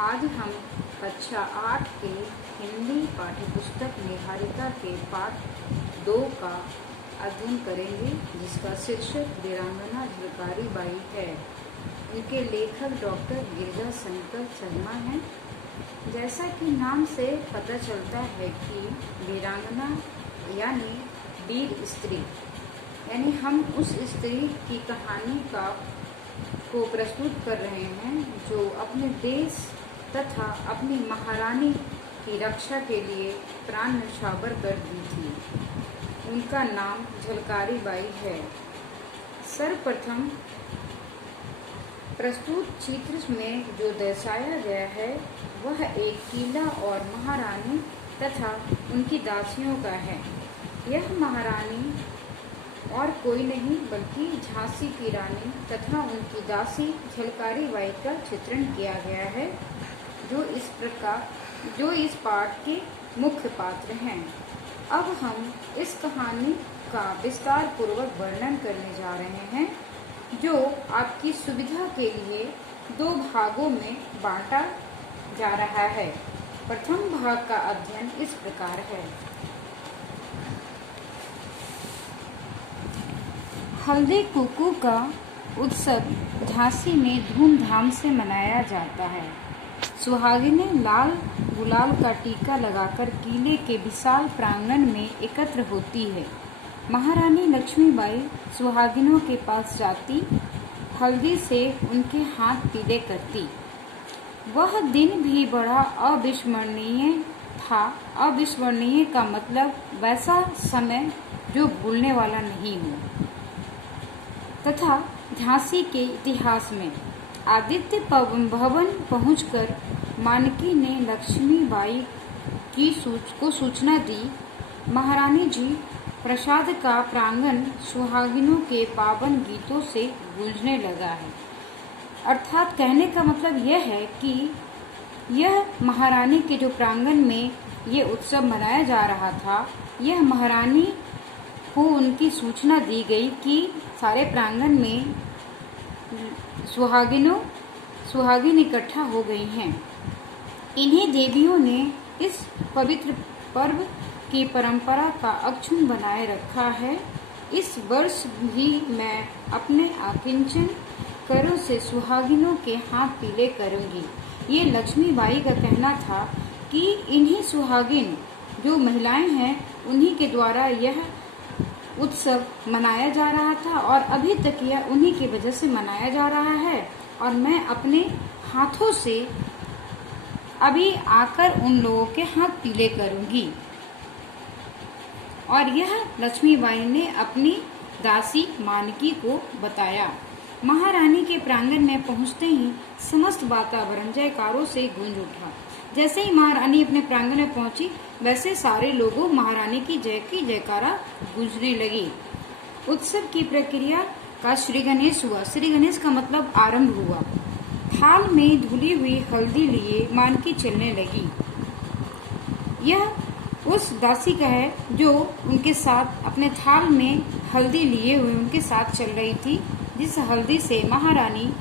आज हम कक्षा 8 के हिंदी पाठ्यपुस्तक निहारिका के पाठ 2 का अध्ययन करेंगे, जिसका शीर्षक वीरांगना झलकारी बाई है। इनके लेखक डॉक्टर गिरिजा शंकर शर्मा हैं। जैसा कि नाम से पता चलता है कि वीरांगना यानी वीर स्त्री, यानी हम उस स्त्री की कहानी को प्रस्तुत कर रहे हैं जो अपने देश तथा अपनी महारानी की रक्षा के लिए प्राण न्यौछावर कर दी थी। उनका नाम झलकारी बाई है। सर्वप्रथम प्रस्तुत चित्र में जो दर्शाया गया है वह एक किला और महारानी तथा उनकी दासियों का है। यह महारानी और कोई नहीं बल्कि झांसी की रानी तथा उनकी दासी झलकारी बाई का चित्रण किया गया है, जो इस पाठ के मुख्य पात्र हैं। अब हम इस कहानी का विस्तार पूर्वक वर्णन करने जा रहे हैं, जो आपकी सुविधा के लिए 2 भागों में बांटा जा रहा है। प्रथम भाग का अध्ययन इस प्रकार है। हल्दी कुकू का उत्सव झांसी में धूमधाम से मनाया जाता है। सुहागिनें लाल गुलाल का टीका लगाकर किले के विशाल प्रांगण में एकत्र होती है। महारानी लक्ष्मीबाई सुहागिनों के पास जाती, हल्दी से उनके हाथ पीले करती। वह दिन भी बड़ा अविस्मरणीय था। अविस्मरणीय का मतलब वैसा समय जो भूलने वाला नहीं हो। तथा झांसी के इतिहास में आदित्य भवन पहुंचकर मानकी ने लक्ष्मीबाई को सूचना दी, महारानी जी, प्रसाद का प्रांगण सुहागिनों के पावन गीतों से गूंजने लगा है। अर्थात कहने का मतलब यह है कि यह महारानी के जो प्रांगण में ये उत्सव मनाया जा रहा था, यह महारानी को उनकी सूचना दी गई कि सारे प्रांगण में सुहागिन इकट्ठा हो गई हैं। इन्हीं देवियों ने इस पवित्र पर्व की परंपरा का अक्षुण्ण बनाए रखा है। इस वर्ष भी मैं अपने आकिंचन करों से सुहागिनों के हाथ पीले करूंगी। ये लक्ष्मीबाई का कहना था कि इन्हीं सुहागिन जो महिलाएं हैं, उन्हीं के द्वारा यह उत्सव मनाया जा रहा था और अभी तक यह उन्हीं की वजह से मनाया जा रहा है, और मैं अपने हाथों से अभी आकर उन लोगों के हाथ पीले करूंगी। और यह लक्ष्मीबाई ने अपनी दासी मानकी को बताया। महारानी के प्रांगण में पहुंचते ही समस्त वातावरण जयकारों से गूंज उठा। जैसे ही महारानी अपने प्रांगण में पहुंची, वैसे सारे लोगों महारानी की जयकारा गूंजने लगी। उत्सव की प्रक्रिया का श्री गणेश हुआ। श्री गणेश का मतलब आरंभ हुआ। थाल में धुली हुई हल्दी लिए मानकी चलने लगी। यह उस दासी का है जो उनके साथ अपने थाल में हल्दी लिए हुए उनके साथ चल रही थी, जिस हल्दी से महारानी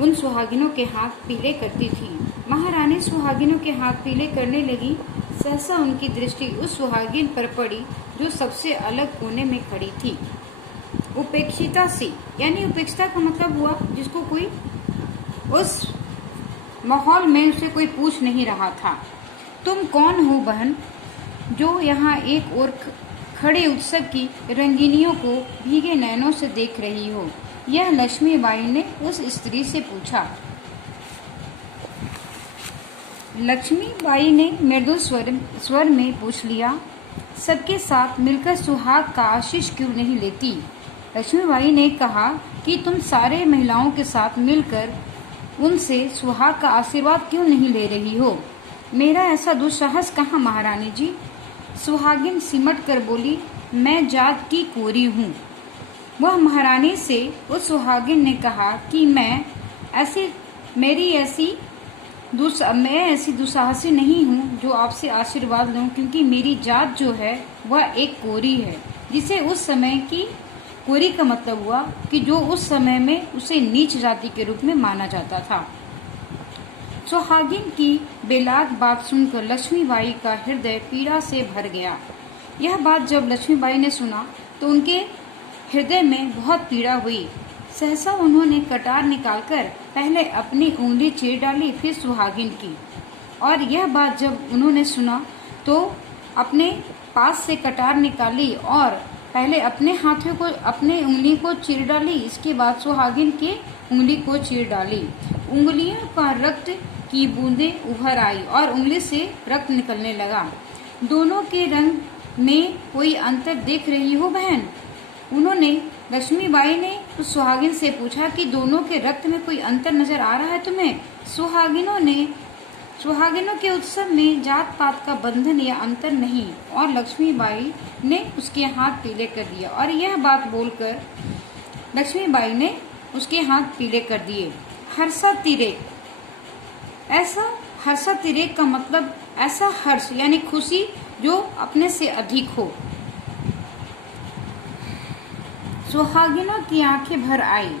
उन सुहागिनों के हाथ पीले करती थी। महारानी सुहागिनों के हाथ पीले करने लगी। सहसा उनकी दृष्टि उस सुहागिन पर पड़ी जो सबसे अलग कोने में खड़ी थी, उपेक्षिता से। यानी उपेक्षिता का मतलब हुआ जिसको कोई उस माहौल में उसे कोई पूछ नहीं रहा था। तुम कौन हो बहन, जो यहाँ एक ओर खड़े उत्सव की रंगीनियों को भीगे नयनों से देख रही हो? यह लक्ष्मीबाई ने उस स्त्री से पूछा। लक्ष्मीबाई ने मृदु स्वर में पूछ लिया, सबके साथ मिलकर सुहाग का आशीष क्यों नहीं लेती? लक्ष्मीबाई ने कहा कि तुम सारे महिलाओं के साथ मिलकर उनसे सुहाग का आशीर्वाद क्यों नहीं ले रही हो? मेरा ऐसा दुस्साहस कहाँ महारानी जी? सुहागिन सिमट कर बोली, मैं जात की कोरी हूँ। वह महारानी से उस सुहागिन ने कहा कि मैं ऐसी दुस्साहसी नहीं हूँ जो आपसे आशीर्वाद लूँ, क्योंकि मेरी जात जो है वह एक कोरी है, जिसे उस समय की कोरी का मतलब हुआ कि जो उस समय में उसे नीच जाति के रूप में माना जाता था। सुहागिन की बेलाग बात सुनकर लक्ष्मीबाई का हृदय पीड़ा से भर गया। यह बात जब लक्ष्मीबाई ने सुना तो उनके हृदय में बहुत पीड़ा हुई। सहसा उन्होंने कटार निकालकर पहले अपनी उंगली चीर डाली, फिर सुहागिन की। और यह बात जब उन्होंने सुना तो अपने पास से कटार निकाली और पहले अपने हाथों को, अपने उंगली को चीर डाली, इसके बाद सुहागिन की उंगली को चीर डाली। उंगलियों का रक्त की बूंदें उभर आई और उंगली से रक्त निकलने लगा। दोनों के रंग में कोई अंतर देख रही हो बहन? उन्होंने लक्ष्मीबाई ने उस सुहागिन से पूछा कि दोनों के रक्त में कोई अंतर नजर आ रहा है तुम्हें? सुहागिनों के उत्सव में जात पात का बंधन या अंतर नहीं। और लक्ष्मीबाई ने उसके हाथ पीले कर दिया। और यह बात बोलकर लक्ष्मीबाई ने उसके हाथ पीले कर दिए। हर्षातिरेक, हर्षातिरेक का मतलब ऐसा हर्ष यानी खुशी जो अपने से अधिक हो। सुहागिनों की आंखें भर आई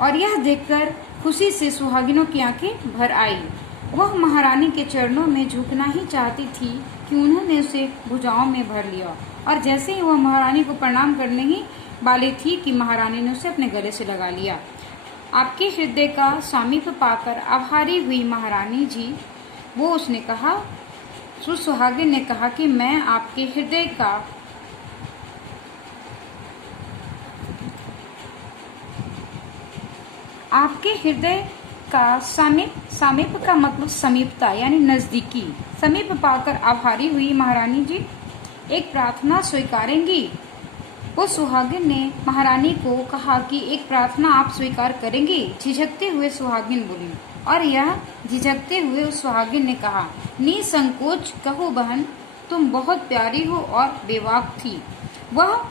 और यह देखकर खुशी से सुहागिनों की आंखें भर आई। वह महारानी के चरणों में झुकना ही चाहती थी कि उन्होंने उसे भुजाओं में भर लिया। और जैसे ही वह महारानी को प्रणाम करने ही वाली थी कि महारानी ने उसे अपने गले से लगा लिया। आपके हृदय का सामीप्य पाकर आभारी हुई महारानी जी, वो उसने कहा, सुहागिन ने कहा कि मैं आपके हृदय का सामीप्य का मतलब समीपता यानी नजदीकी। समीप पाकर आभारी हुई महारानी जी, एक प्रार्थना स्वीकारेंगी? वो सुहागिन ने महारानी को कहा कि एक प्रार्थना आप स्वीकार करेंगी? झिझकते हुए सुहागिन बोली। और यह झिझकते हुए उस सुहागिन ने कहा, निसंकोच कहो बहन, तुम बहुत प्यारी हो और बेबाक थी। वह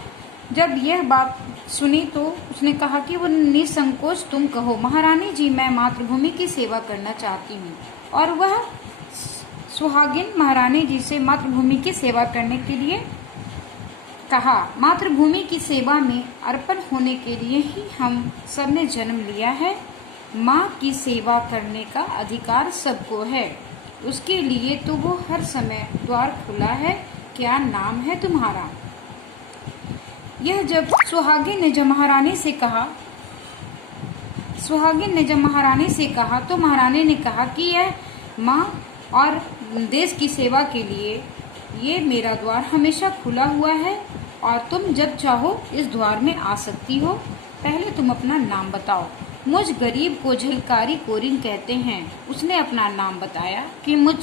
जब यह बात सुनी तो उसने कहा कि वो निसंकोच तुम कहो महारानी जी, मैं मातृभूमि की सेवा करना चाहती हूँ। और वह सुहागिन महारानी जी से मातृभूमि की सेवा करने के लिए कहा। मातृभूमि की सेवा में अर्पण होने के लिए ही हम सबने जन्म लिया है। माँ की सेवा करने का अधिकार सबको है, उसके लिए तो वो हर समय द्वार खुला है। क्या नाम है तुम्हारा? यह जब सुहागिन ने जब महारानी से कहा तो महारानी ने कहा कि यह माँ और देश की सेवा के लिए ये मेरा द्वार हमेशा खुला हुआ है और तुम जब चाहो इस द्वार में आ सकती हो। पहले तुम अपना नाम बताओ। मुझ गरीब को झलकारी कोरिन कहते हैं। उसने अपना नाम बताया कि मुझ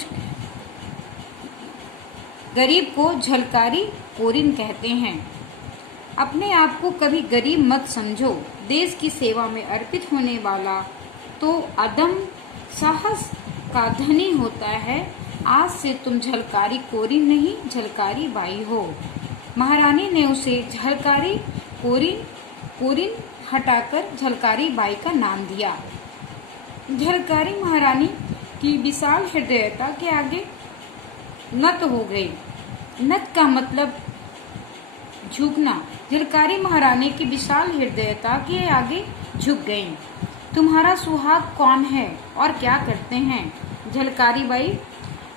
गरीब को झलकारी कोरिन कहते हैं। अपने आप को कभी गरीब मत समझो। देश की सेवा में अर्पित होने वाला तो अदम साहस का धनी होता है। आज से तुम झलकारी कोरिन नहीं, झलकारी बाई हो। महारानी ने उसे झलकारी कोरिन हटाकर झलकारी बाई का नाम दिया। झलकारी महारानी की विशाल हृदयता के आगे नत हो गई। नत का मतलब झुकना। झलकारी महारानी की विशाल हृदयता के आगे झुक गई। तुम्हारा सुहाग कौन है और क्या करते हैं? झलकारी बाई,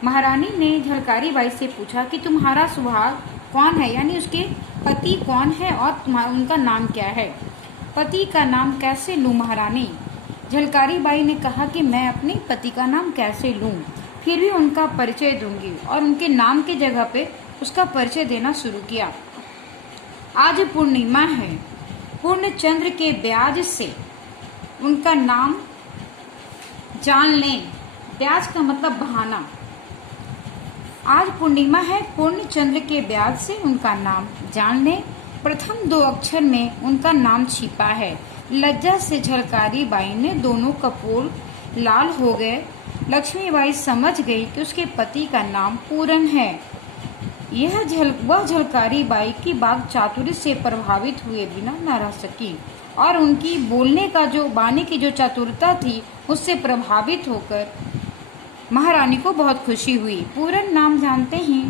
महारानी ने झलकारी बाई से पूछा कि तुम्हारा सुहाग कौन है, यानी उसके पति कौन है और उनका नाम क्या है? पति का नाम कैसे लूं महारानी? झलकारी बाई ने कहा कि मैं अपने पति का नाम कैसे लूं, फिर भी उनका परिचय दूंगी। और उनके नाम की जगह पे उसका परिचय देना शुरू किया। आज पूर्णिमा है। पूर्ण चंद्र के ब्याज से उनका नाम जान लें। ब्याज का मतलब बहाना। आज पूर्णिमा है। पूर्ण चंद्र के ब्याज से उनका नाम जान लें। प्रथम 2 अक्षर में उनका नाम छिपा है। लज्जा से झलकारी बाई ने दोनों कपोल लाल हो गए। लक्ष्मीबाई समझ गई कि उसके पति का नाम पूरन है। वह झलकारी बाई की बात चातुर्य से प्रभावित हुए बिना न रह सकी और उनकी बोलने का जो बानी की जो चातुरता थी उससे प्रभावित होकर महारानी को बहुत खुशी हुई। पूरन नाम जानते ही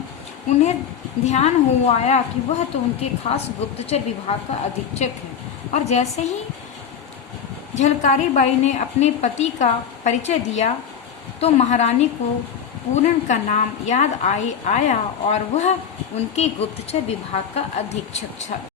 उन्हें ध्यान हो आया कि वह तो उनके खास गुप्तचर विभाग का अधीक्षक है। और जैसे ही झलकारी बाई ने अपने पति का परिचय दिया तो महारानी को पूर्ण का नाम याद आया और वह उनके गुप्तचर विभाग का अधीक्षक था।